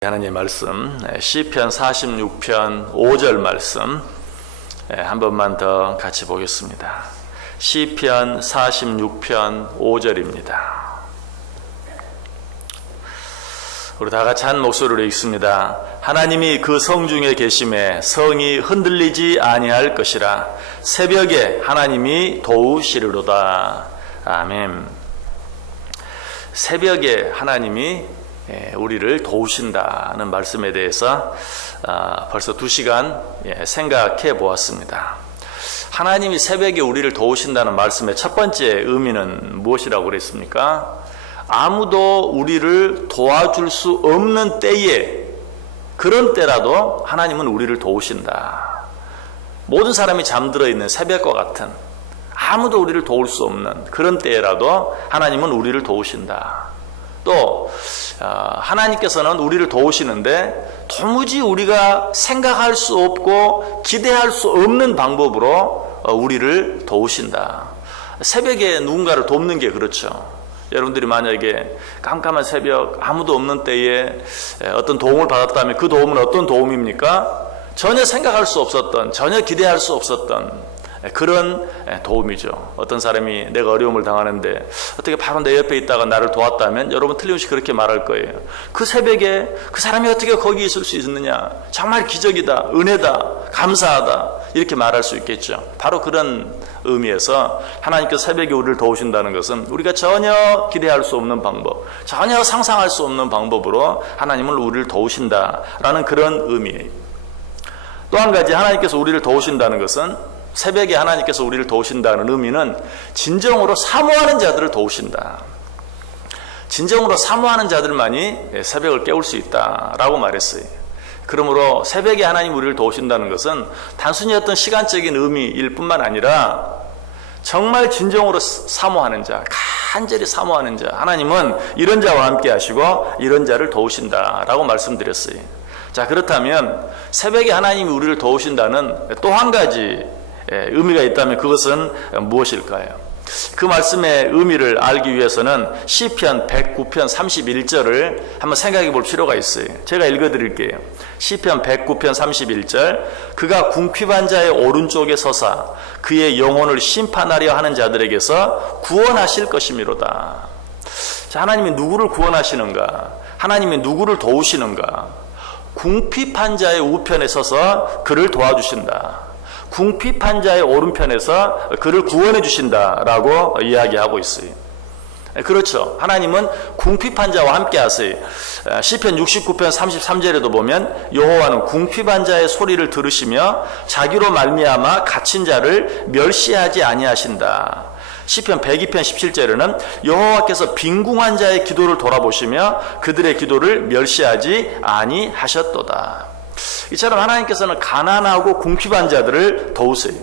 하나님의 말씀 시편 46편 5절 말씀 한 번만 더 같이 보겠습니다. 시편 46편 5절입니다. 우리 다 같이 한 목소리로 읽습니다. 하나님이 그 성중에 계심에 성이 흔들리지 아니할 것이라. 새벽에 하나님이 도우시리로다. 아멘. 새벽에 하나님이 우리를 도우신다는 말씀에 대해서 벌써 2시간 생각해 보았습니다. 하나님이 새벽에 우리를 도우신다는 말씀의 첫 번째 의미는 무엇이라고 그랬습니까? 아무도 우리를 도와줄 수 없는 때에, 그런 때라도 하나님은 우리를 도우신다. 모든 사람이 잠들어 있는 새벽과 같은, 아무도 우리를 도울 수 없는 그런 때라도 하나님은 우리를 도우신다. 또 하나님께서는 우리를 도우시는데 도무지 우리가 생각할 수 없고 기대할 수 없는 방법으로 우리를 도우신다. 새벽에 누군가를 돕는 게 그렇죠. 여러분들이 만약에 깜깜한 새벽 아무도 없는 때에 어떤 도움을 받았다면 그 도움은 어떤 도움입니까? 전혀 생각할 수 없었던, 전혀 기대할 수 없었던 그런 도움이죠. 어떤 사람이 내가 어려움을 당하는데 어떻게 바로 내 옆에 있다가 나를 도왔다면 여러분 틀림없이 그렇게 말할 거예요. 그 새벽에 그 사람이 어떻게 거기 있을 수 있느냐, 정말 기적이다, 은혜다, 감사하다, 이렇게 말할 수 있겠죠. 바로 그런 의미에서 하나님께서 새벽에 우리를 도우신다는 것은 우리가 전혀 기대할 수 없는 방법, 전혀 상상할 수 없는 방법으로 하나님은 우리를 도우신다라는 그런 의미예요. 또 한 가지, 하나님께서 우리를 도우신다는 것은, 새벽에 하나님께서 우리를 도우신다는 의미는 진정으로 사모하는 자들을 도우신다. 진정으로 사모하는 자들만이 새벽을 깨울 수 있다라고 말했어요. 그러므로 새벽에 하나님 우리를 도우신다는 것은 단순히 어떤 시간적인 의미일 뿐만 아니라 정말 진정으로 사모하는 자, 간절히 사모하는 자, 하나님은 이런 자와 함께 하시고 이런 자를 도우신다라고 말씀드렸어요. 자, 그렇다면 새벽에 하나님이 우리를 도우신다는 또 한 가지 의미가 있다면 그것은 무엇일까요? 그 말씀의 의미를 알기 위해서는 시편 109편 31절을 한번 생각해 볼 필요가 있어요. 제가 읽어드릴게요. 시편 109편 31절, 그가 궁핍한 자의 오른쪽에 서사 그의 영혼을 심판하려 하는 자들에게서 구원하실 것이미로다. 자, 하나님이 누구를 구원하시는가? 하나님이 누구를 도우시는가? 궁핍한 자의 우편에 서서 그를 도와주신다. 궁핍한 자의 오른편에서 그를 구원해 주신다라고 이야기하고 있어요. 그렇죠. 하나님은 궁핍한 자와 함께 하세요. 시편 69편 33절에도 보면 여호와는 궁핍한 자의 소리를 들으시며 자기로 말미암아 갇힌 자를 멸시하지 아니하신다. 시편 102편 17절에는 여호와께서 빈궁한 자의 기도를 돌아보시며 그들의 기도를 멸시하지 아니하셨도다. 이처럼 하나님께서는 가난하고 궁핍한 자들을 도우세요.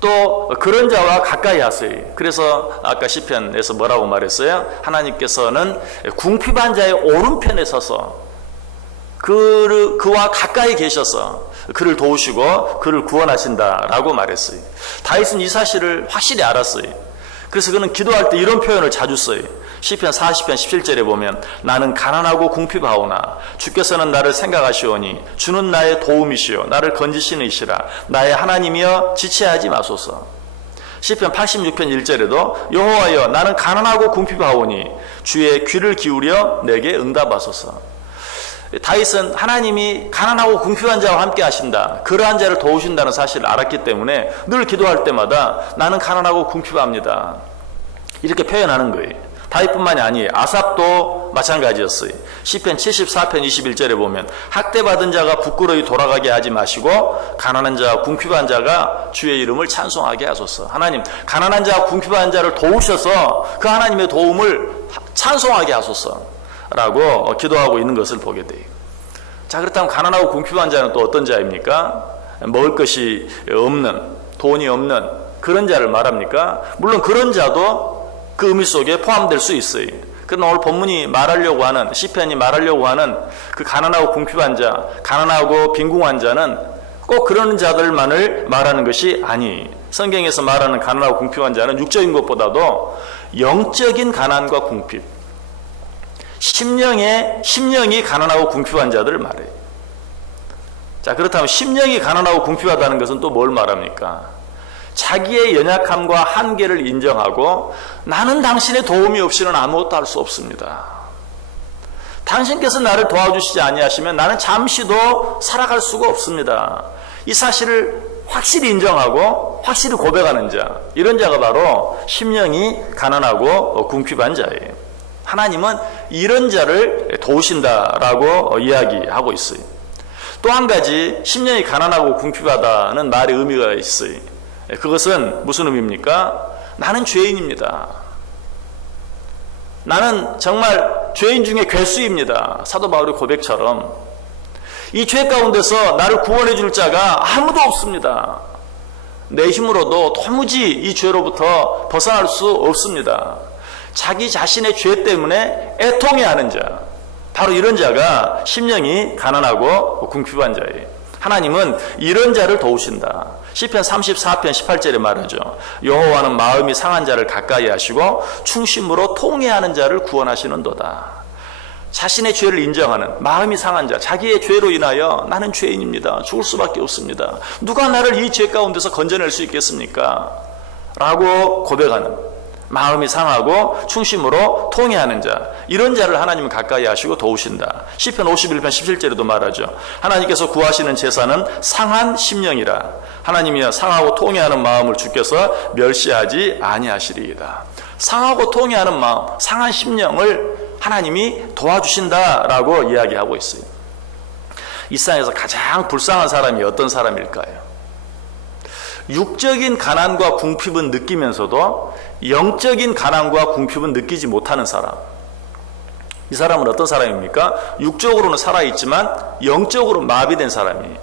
또 그런 자와 가까이 하세요. 그래서 아까 시편에서 뭐라고 말했어요? 하나님께서는 궁핍한 자의 오른편에 서서 그와 가까이 계셔서 그를 도우시고 그를 구원하신다라고 말했어요. 다윗은 이 사실을 확실히 알았어요. 그래서 그는 기도할 때 이런 표현을 자주 써요. 시편 40편 17절에 보면 나는 가난하고 궁핍하오나 주께서는 나를 생각하시오니 주는 나의 도움이시오 나를 건지시는 이시라 나의 하나님이여 지체하지 마소서. 시편 86편 1절에도 여호와여 나는 가난하고 궁핍하오니 주의 귀를 기울여 내게 응답하소서. 다윗은 하나님이 가난하고 궁핍한 자와 함께 하신다, 그러한 자를 도우신다는 사실을 알았기 때문에 늘 기도할 때마다 나는 가난하고 궁핍합니다 이렇게 표현하는 거예요. 다윗뿐만이 아니에요. 아삽도 마찬가지였어요. 시편 74편 21절에 보면 학대받은 자가 부끄러이 돌아가게 하지 마시고 가난한 자와 궁핍한 자가 주의 이름을 찬송하게 하소서. 하나님, 가난한 자와 궁핍한 자를 도우셔서 그 하나님의 도움을 찬송하게 하소서 라고 기도하고 있는 것을 보게 돼요. 자, 그렇다면 가난하고 궁핍한 자는 또 어떤 자입니까? 먹을 것이 없는, 돈이 없는 그런 자를 말합니까? 물론 그런 자도 그 의미 속에 포함될 수 있어요. 그러나 오늘 본문이 말하려고 하는, 시편이 말하려고 하는 그 가난하고 궁핍한 자, 가난하고 빈궁한 자는 꼭 그런 자들만을 말하는 것이 아니에요. 성경에서 말하는 가난하고 궁핍한 자는 육적인 것보다도 영적인 가난과 궁핍, 심령이 가난하고 궁핍한 자들을 말해요. 자, 그렇다면 심령이 가난하고 궁핍하다는 것은 또 뭘 말합니까? 자기의 연약함과 한계를 인정하고 나는 당신의 도움이 없이는 아무것도 할 수 없습니다. 당신께서 나를 도와주시지 아니하시면 나는 잠시도 살아갈 수가 없습니다. 이 사실을 확실히 인정하고 확실히 고백하는 자, 이런 자가 바로 심령이 가난하고 궁핍한 자예요. 하나님은 이런 자를 도우신다라고 이야기하고 있어요. 또 한 가지 심령이 가난하고 궁핍하다는 말의 의미가 있어요. 그것은 무슨 의미입니까? 나는 죄인입니다. 나는 정말 죄인 중에 괴수입니다. 사도 바울의 고백처럼 이 죄 가운데서 나를 구원해 줄 자가 아무도 없습니다. 내 힘으로도 도무지 이 죄로부터 벗어날 수 없습니다. 자기 자신의 죄 때문에 애통해하는 자, 바로 이런 자가 심령이 가난하고 궁핍한 자예요. 하나님은 이런 자를 도우신다. 시편 34편 18절에 말하죠. 여호와는 마음이 상한 자를 가까이 하시고 충심으로 통회하는 자를 구원하시는도다. 자신의 죄를 인정하는 마음이 상한 자, 자기의 죄로 인하여 나는 죄인입니다. 죽을 수밖에 없습니다. 누가 나를 이 죄 가운데서 건져낼 수 있겠습니까? 라고 고백하는, 마음이 상하고 충심으로 통회하는 자, 이런 자를 하나님은 가까이 하시고 도우신다. 시편 51편 17절에도 말하죠. 하나님께서 구하시는 제사는 상한 심령이라. 하나님이여 상하고 통회하는 마음을 주께서 멸시하지 아니하시리이다. 상하고 통회하는 마음, 상한 심령을 하나님이 도와주신다라고 이야기하고 있어요. 이 세상에서 가장 불쌍한 사람이 어떤 사람일까요? 육적인 가난과 궁핍은 느끼면서도 영적인 가난과 궁핍은 느끼지 못하는 사람. 이 사람은 어떤 사람입니까? 육적으로는 살아있지만 영적으로 마비된 사람이에요.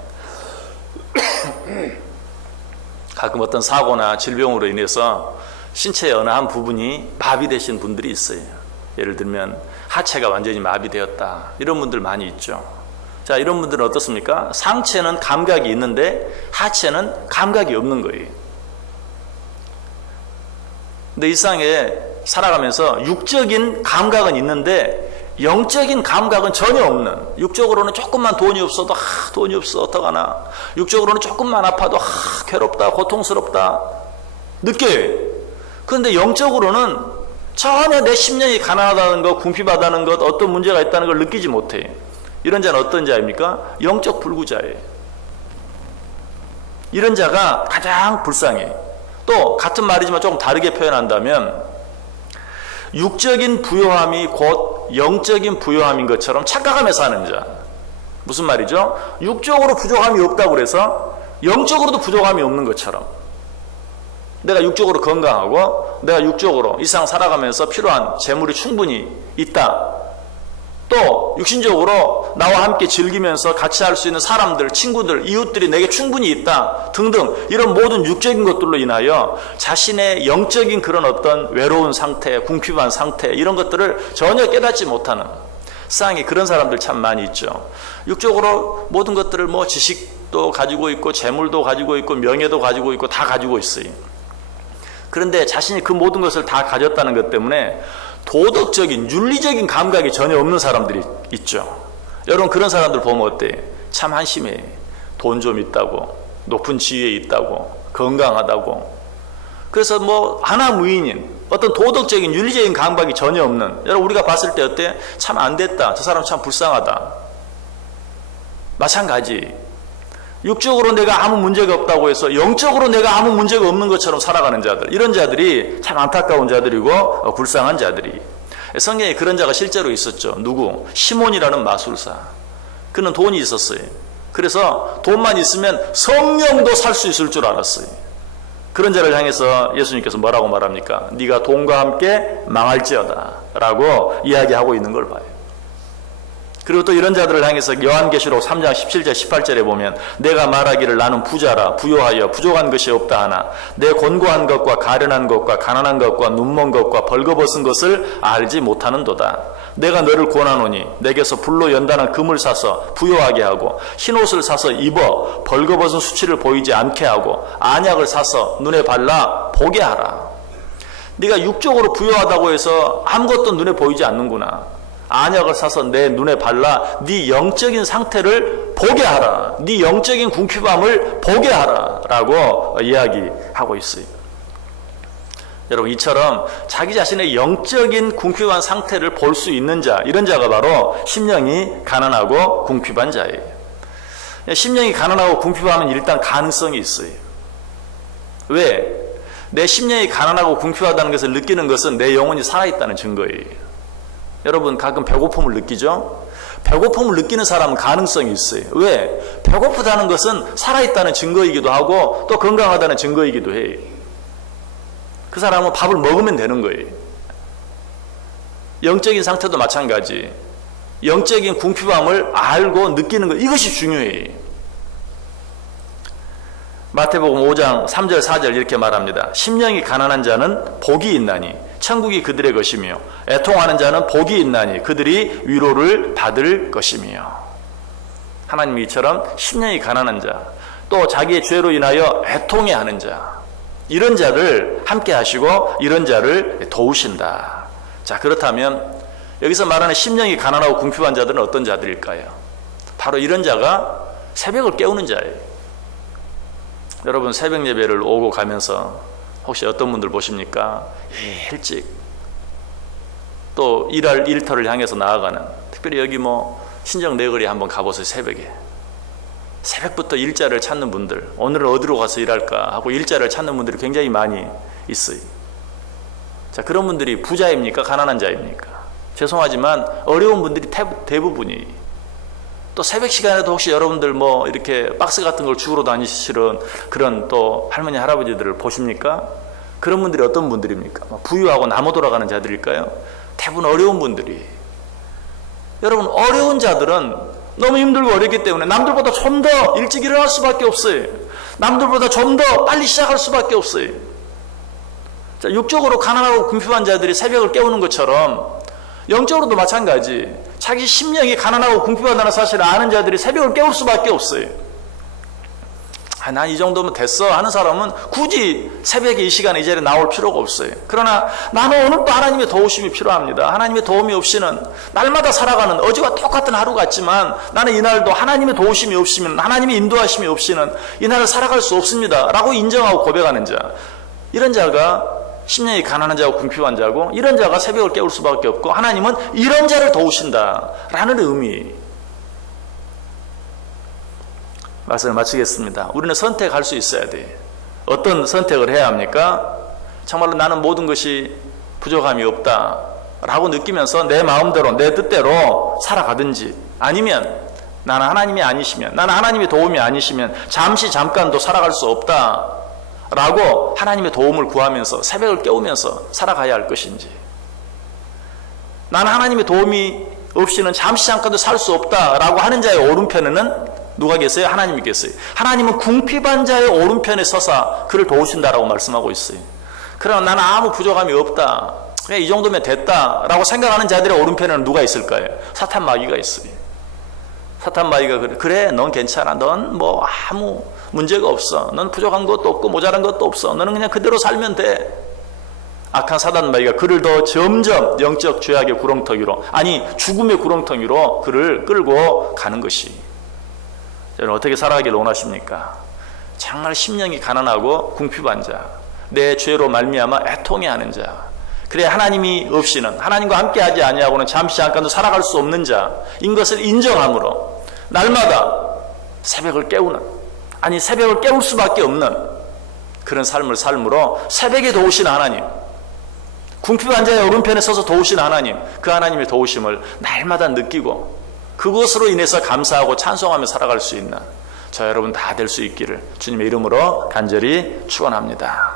가끔 어떤 사고나 질병으로 인해서 신체의 어느 한 부분이 마비되신 분들이 있어요. 예를 들면 하체가 완전히 마비되었다, 이런 분들 많이 있죠. 자, 이런 분들은 어떻습니까? 상체는 감각이 있는데 하체는 감각이 없는 거예요. 근데 이 세상에 살아가면서 육적인 감각은 있는데 영적인 감각은 전혀 없는, 육적으로는 조금만 돈이 없어도 돈이 없어 어떡하나, 육적으로는 조금만 아파도 괴롭다, 고통스럽다 느껴요. 그런데 영적으로는 전혀 내 심령이 가난하다는 것, 궁핍하다는 것, 어떤 문제가 있다는 걸 느끼지 못해요. 이런 자는 어떤 자입니까? 영적 불구자예요. 이런 자가 가장 불쌍해요. 또 같은 말이지만 조금 다르게 표현한다면 육적인 부요함이 곧 영적인 부요함인 것처럼 착각하면서 사는 자. 무슨 말이죠? 육적으로 부족함이 없다고 그래서 영적으로도 부족함이 없는 것처럼, 내가 육적으로 건강하고 내가 육적으로 이 세상 살아가면서 필요한 재물이 충분히 있다, 또 육신적으로 나와 함께 즐기면서 같이 할 수 있는 사람들, 친구들, 이웃들이 내게 충분히 있다 등등, 이런 모든 육적인 것들로 인하여 자신의 영적인 그런 어떤 외로운 상태, 궁핍한 상태, 이런 것들을 전혀 깨닫지 못하는, 세상에 그런 사람들 참 많이 있죠. 육적으로 모든 것들을 지식도 가지고 있고 재물도 가지고 있고 명예도 가지고 있고 다 가지고 있어요. 그런데 자신이 그 모든 것을 다 가졌다는 것 때문에 도덕적인, 윤리적인 감각이 전혀 없는 사람들이 있죠. 여러분, 그런 사람들 보면 어때요? 참 한심해. 돈 좀 있다고, 높은 지위에 있다고, 건강하다고. 그래서 하나무인인 어떤 도덕적인, 윤리적인 감각이 전혀 없는, 여러분 우리가 봤을 때 어때? 참 안 됐다, 저 사람 참 불쌍하다. 마찬가지, 육적으로 내가 아무 문제가 없다고 해서 영적으로 내가 아무 문제가 없는 것처럼 살아가는 자들, 이런 자들이 참 안타까운 자들이고 불쌍한 자들이. 성경에 그런 자가 실제로 있었죠. 누구? 시몬이라는 마술사. 그는 돈이 있었어요. 그래서 돈만 있으면 성령도 살 수 있을 줄 알았어요. 그런 자를 향해서 예수님께서 뭐라고 말합니까? 네가 돈과 함께 망할지어다 라고 이야기하고 있는 걸 봐요. 그리고 또 이런 자들을 향해서 요한계시록 3장 17절 18절에 보면 내가 말하기를 나는 부자라 부요하여 부족한 것이 없다 하나 내 곤고한 것과 가련한 것과 가난한 것과 눈먼 것과 벌거벗은 것을 알지 못하는도다. 내가 너를 권하노니 내게서 불로 연단한 금을 사서 부요하게 하고 흰옷을 사서 입어 벌거벗은 수치를 보이지 않게 하고 안약을 사서 눈에 발라 보게 하라. 네가 육적으로 부요하다고 해서 아무것도 눈에 보이지 않는구나. 안약을 사서 내 눈에 발라 네 영적인 상태를 보게 하라. 네 영적인 궁핍함을 보게 하라 라고 이야기하고 있어요. 여러분, 이처럼 자기 자신의 영적인 궁핍한 상태를 볼 수 있는 자, 이런 자가 바로 심령이 가난하고 궁핍한 자예요. 심령이 가난하고 궁핍하면 일단 가능성이 있어요. 왜? 내 심령이 가난하고 궁핍하다는 것을 느끼는 것은 내 영혼이 살아있다는 증거예요. 여러분, 가끔 배고픔을 느끼죠? 배고픔을 느끼는 사람은 가능성이 있어요. 왜? 배고프다는 것은 살아있다는 증거이기도 하고 또 건강하다는 증거이기도 해요. 그 사람은 밥을 먹으면 되는 거예요. 영적인 상태도 마찬가지. 영적인 궁핍함을 알고 느끼는 것, 이것이 중요해요. 마태복음 5장 3절 4절 이렇게 말합니다. 심령이 가난한 자는 복이 있나니 천국이 그들의 것이며 애통하는 자는 복이 있나니 그들이 위로를 받을 것이며. 하나님이 이처럼 심령이 가난한 자, 또 자기의 죄로 인하여 애통해하는 자, 이런 자를 함께 하시고 이런 자를 도우신다. 자, 그렇다면 여기서 말하는 심령이 가난하고 궁핍한 자들은 어떤 자들일까요? 바로 이런 자가 새벽을 깨우는 자예요. 여러분, 새벽 예배를 오고 가면서 혹시 어떤 분들 보십니까? 일찍 또 일할 일터를 향해서 나아가는, 특별히 여기 신정 내거리 한번 가보세요. 새벽부터 일자를 찾는 분들, 오늘은 어디로 가서 일할까 하고 일자를 찾는 분들이 굉장히 많이 있어요. 자, 그런 분들이 부자입니까? 가난한 자입니까? 죄송하지만 어려운 분들이 대부분이. 또 새벽 시간에도 혹시 여러분들 이렇게 박스 같은 걸 주우러 다니시는 그런 또 할머니 할아버지들을 보십니까? 그런 분들이 어떤 분들입니까? 부유하고 나무 돌아가는 자들일까요? 대부분 어려운 분들이. 여러분, 어려운 자들은 너무 힘들고 어렵기 때문에 남들보다 좀 더 일찍 일어날 수밖에 없어요. 남들보다 좀 더 빨리 시작할 수밖에 없어요. 자, 육적으로 가난하고 궁핍한 자들이 새벽을 깨우는 것처럼 영적으로도 마찬가지. 자기 심령이 가난하고 궁핍하다는 사실을 아는 자들이 새벽을 깨울 수밖에 없어요. 난 이 정도면 됐어 하는 사람은 굳이 새벽에 이 시간에 이 자리에 나올 필요가 없어요. 그러나 나는 오늘도 하나님의 도우심이 필요합니다. 하나님의 도움이 없이는 날마다 살아가는 어제와 똑같은 하루 같지만 나는 이날도 하나님의 도우심이 없으면, 하나님의 인도하심이 없이는 이날을 살아갈 수 없습니다 라고 인정하고 고백하는 자, 이런 자가 심령이 가난한 자고 궁핍한 자고, 이런 자가 새벽을 깨울 수밖에 없고 하나님은 이런 자를 도우신다라는 의미. 말씀을 마치겠습니다. 우리는 선택할 수 있어야 돼. 어떤 선택을 해야 합니까? 정말로 나는 모든 것이 부족함이 없다 라고 느끼면서 내 마음대로 내 뜻대로 살아가든지, 아니면 나는 하나님이 아니시면, 나는 하나님의 도움이 아니시면 잠깐도 살아갈 수 없다 라고 하나님의 도움을 구하면서 새벽을 깨우면서 살아가야 할 것인지, 나는 하나님의 도움이 없이는 잠깐도 살 수 없다 라고 하는 자의 오른편에는 누가 계세요? 하나님이 계세요. 하나님은 궁핍한 자의 오른편에 서사 그를 도우신다라고 말씀하고 있어요. 그러나 나는 아무 부족함이 없다, 그냥 이 정도면 됐다 라고 생각하는 자들의 오른편에는 누가 있을까요? 사탄 마귀가 있어요. 사탄 마귀가 그래 넌 괜찮아, 넌 아무 문제가 없어, 넌 부족한 것도 없고 모자란 것도 없어, 너는 그냥 그대로 살면 돼. 악한 사단 마귀가 그를 더 점점 영적 죄악의 구렁텅이로, 아니 죽음의 구렁텅이로 그를 끌고 가는 것이. 여러분, 어떻게 살아가기를 원하십니까? 정말 심령이 가난하고 궁핍한 자, 내 죄로 말미암아 애통해하는 자, 그래 하나님이 없이는, 하나님과 함께하지 아니하고는 잠깐도 살아갈 수 없는 자인 것을 인정함으로 날마다 새벽을 깨우는, 아니 새벽을 깨울 수밖에 없는 그런 삶을 삶으로 새벽에 도우신 하나님, 궁핍한 자의 오른편에 서서 도우신 하나님, 그 하나님의 도우심을 날마다 느끼고 그것으로 인해서 감사하고 찬송하며 살아갈 수 있는 저 여러분 다 될 수 있기를 주님의 이름으로 간절히 축원합니다.